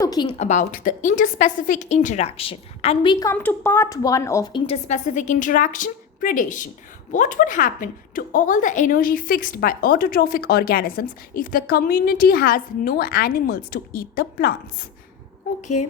Looking about the interspecific interaction, and we come to part 1 of interspecific interaction, predation. What would happen to all the energy fixed by autotrophic organisms if the community has no animals to eat the plants? Okay,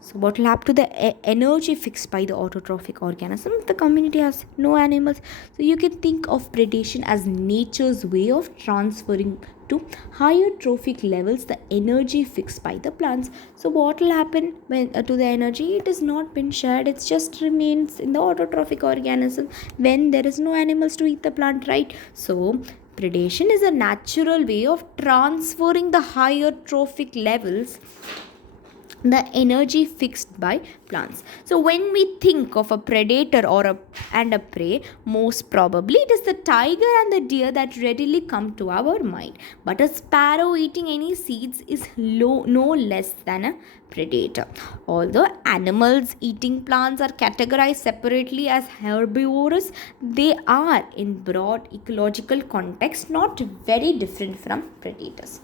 so what will happen to the energy fixed by the autotrophic organism if the community has no animals? So you can think of predation as nature's way of transferring to higher trophic levels the energy fixed by the plants. So what will happen when to the energy? It has not been shared. It just remains in the autotrophic organism when there is no animals to eat the plant, right? So predation is a natural way of transferring the higher trophic levels the energy fixed by plants. So when we think of a predator and a prey, most probably it is the tiger and the deer that readily come to our mind. But a sparrow eating any seeds is no less than a predator. Although animals eating plants are categorized separately as herbivorous, they are in broad ecological context not very different from predators.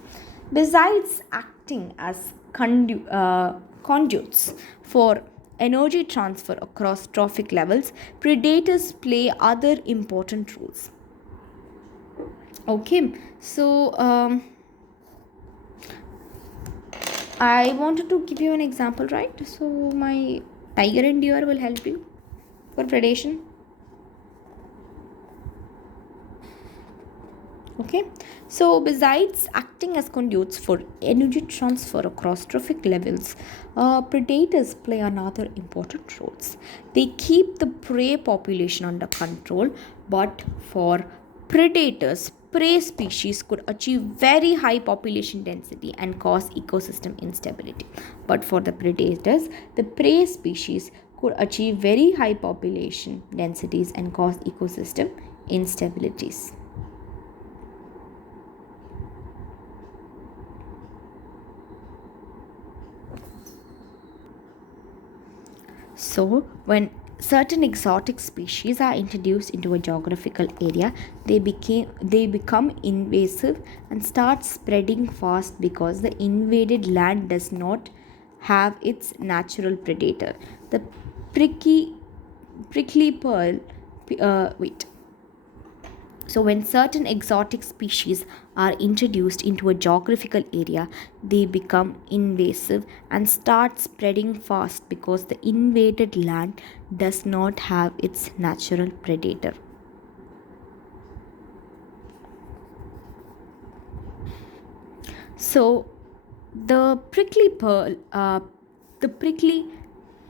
Besides acting as conduits for energy transfer across trophic levels, predators play other important roles. Okay, so I wanted to give you an example, right? So my tiger and deer will help you for predation. Okay, so besides acting as conduits for energy transfer across trophic levels, predators play another important roles. They keep the prey population under control, but for predators, prey species could achieve very high population density and cause ecosystem instability. But for the predators, the prey species could achieve very high population densities and cause ecosystem instabilities. So, when certain exotic species are introduced into a geographical area, they become invasive and start spreading fast because the invaded land does not have its natural predator. The prickly pearl. Wait. So, when certain exotic species are introduced into a geographical area, they become invasive and start spreading fast because the invaded land does not have its natural predator. So, the prickly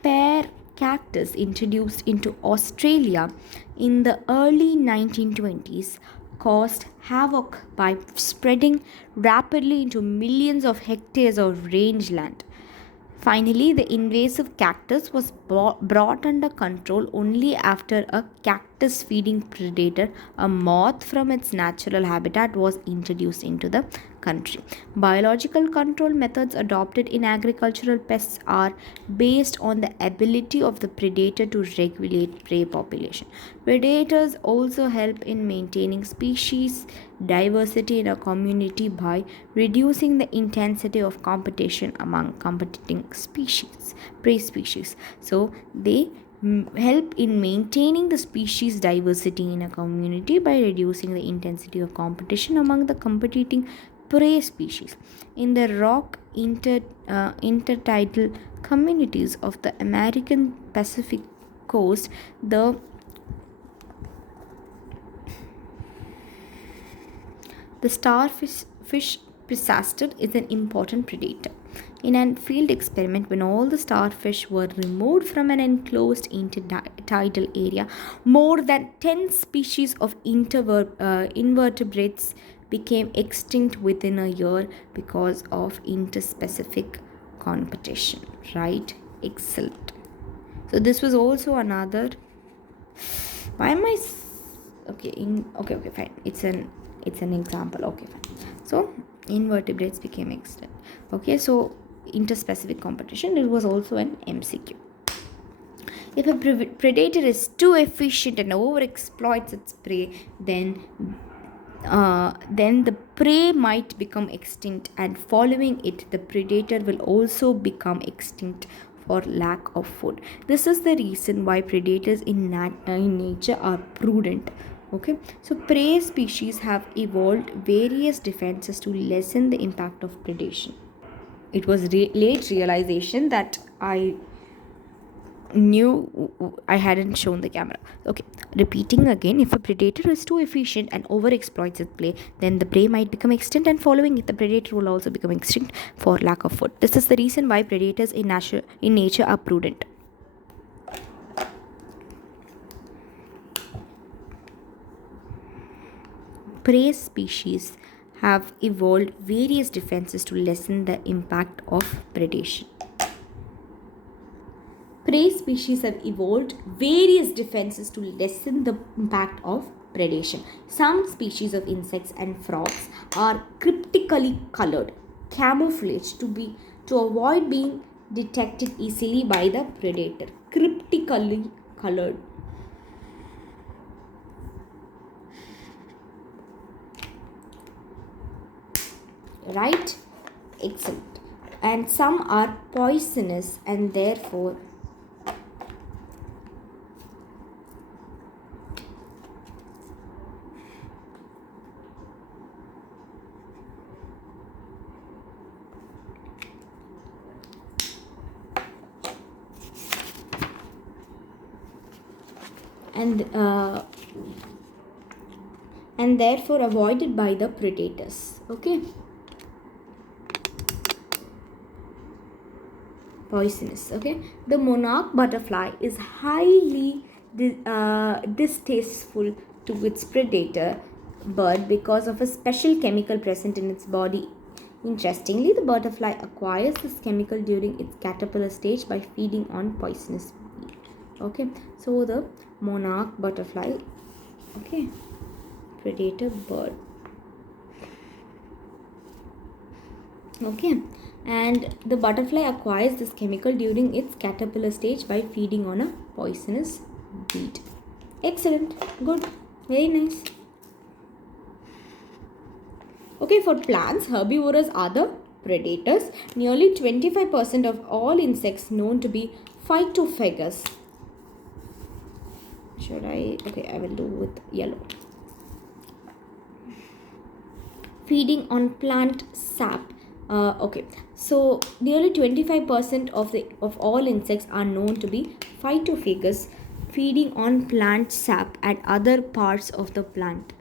pear cactus introduced into Australia in the early 1920s caused havoc by spreading rapidly into millions of hectares of rangeland. Finally, the invasive cactus was brought under control only after a cactus feeding predator, a moth from its natural habitat, was introduced into the country. Biological control methods adopted in agricultural pests are based on the ability of the predator to regulate prey population. Predators also help in maintaining species diversity in a community by reducing the intensity of competition among competing prey species. So they help in maintaining the species diversity in a community by reducing the intensity of competition among the competing prey species. In the rock intertidal communities of the American Pacific coast, the starfish presaster is an important predator. In a field experiment, when all the starfish were removed from an enclosed intertidal area, more than 10 species of invertebrates became extinct within a year because of interspecific competition. Right? Excellent. So this was also another. Why am I? Okay, fine. It's an example. Okay, fine. So invertebrates became extinct. Okay, so interspecific competition. It was also an MCQ. If a predator is too efficient and overexploits its prey, then then the prey might become extinct, and following it, the predator will also become extinct for lack of food. This is the reason why predators in nature are prudent. Okay, so prey species have evolved various defenses to lessen the impact of predation. It was late realization that I knew I hadn't shown the camera. Okay, repeating again, if a predator is too efficient and overexploits its prey, then the prey might become extinct, and following it, the predator will also become extinct for lack of food. This is the reason why predators in nature are prudent. Prey species have evolved various defenses to lessen the impact of predation. Prey species have evolved various defenses to lessen the impact of predation. Some species of insects and frogs are cryptically colored, camouflaged to avoid being detected easily by the predator. Cryptically colored. Right? Excellent. And some are poisonous and therefore and therefore avoided by the predators. Okay. Poisonous. Okay, the monarch butterfly is highly distasteful to its predator bird because of a special chemical present in its body. Interestingly, the butterfly acquires this chemical during its caterpillar stage by feeding on poisonous weed. Okay, so the monarch butterfly, okay, predator bird. Okay, and the butterfly acquires this chemical during its caterpillar stage by feeding on a poisonous weed. Excellent, good, very nice. Okay, for plants, herbivores are the predators. Nearly 25% of all insects known to be phytophagous. Okay, I will do with yellow. Feeding on plant sap. Okay, so nearly 25% of all insects are known to be phytophagous, feeding on plant sap and other parts of the plant.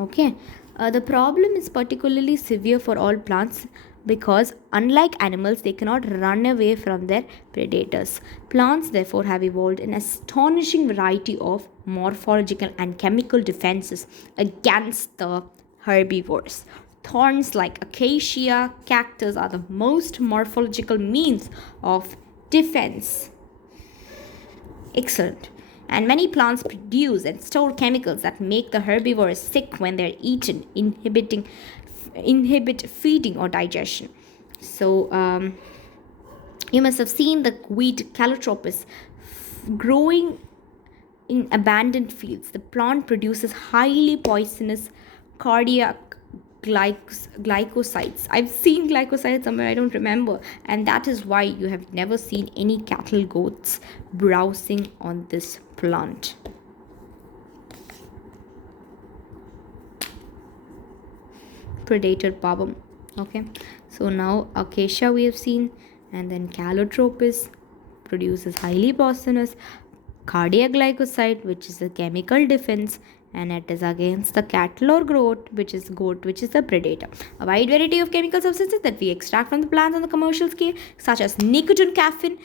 Okay, the problem is particularly severe for all plants because unlike animals, they cannot run away from their predators. Plants therefore have evolved an astonishing variety of morphological and chemical defenses against the herbivores. Thorns like acacia, cactus are the most morphological means of defense. Excellent. And many plants produce and store chemicals that make the herbivores sick when they're eaten, inhibit feeding or digestion. So you must have seen the wheat calotropis growing in abandoned fields. The plant produces highly poisonous cardiac glycosides. I've seen glycosides somewhere, I don't remember, and that is why you have never seen any cattle goats browsing on this plant. Predator power. Okay, so now acacia we have seen, and then calotropis produces highly poisonous cardiac glycoside, which is a chemical defense, and it is against the cattle or goat, which is the predator. A wide variety of chemical substances that we extract from the plants on the commercial scale, such as nicotine, caffeine,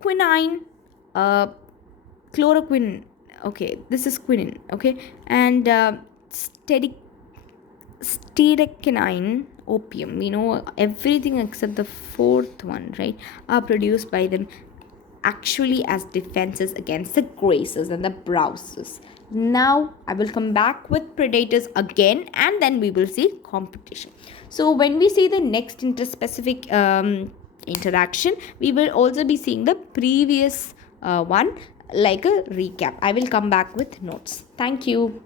quinine, chloroquine. Okay, this is quinine. Okay, and stearinine, opium. We know everything except the fourth one, right? Are produced by them actually as defenses against the grazers and the browsers. Now I will come back with predators again, and then we will see competition. So when we see the next interspecific interaction, we will also be seeing the previous one like a recap. I will come back with notes. Thank you.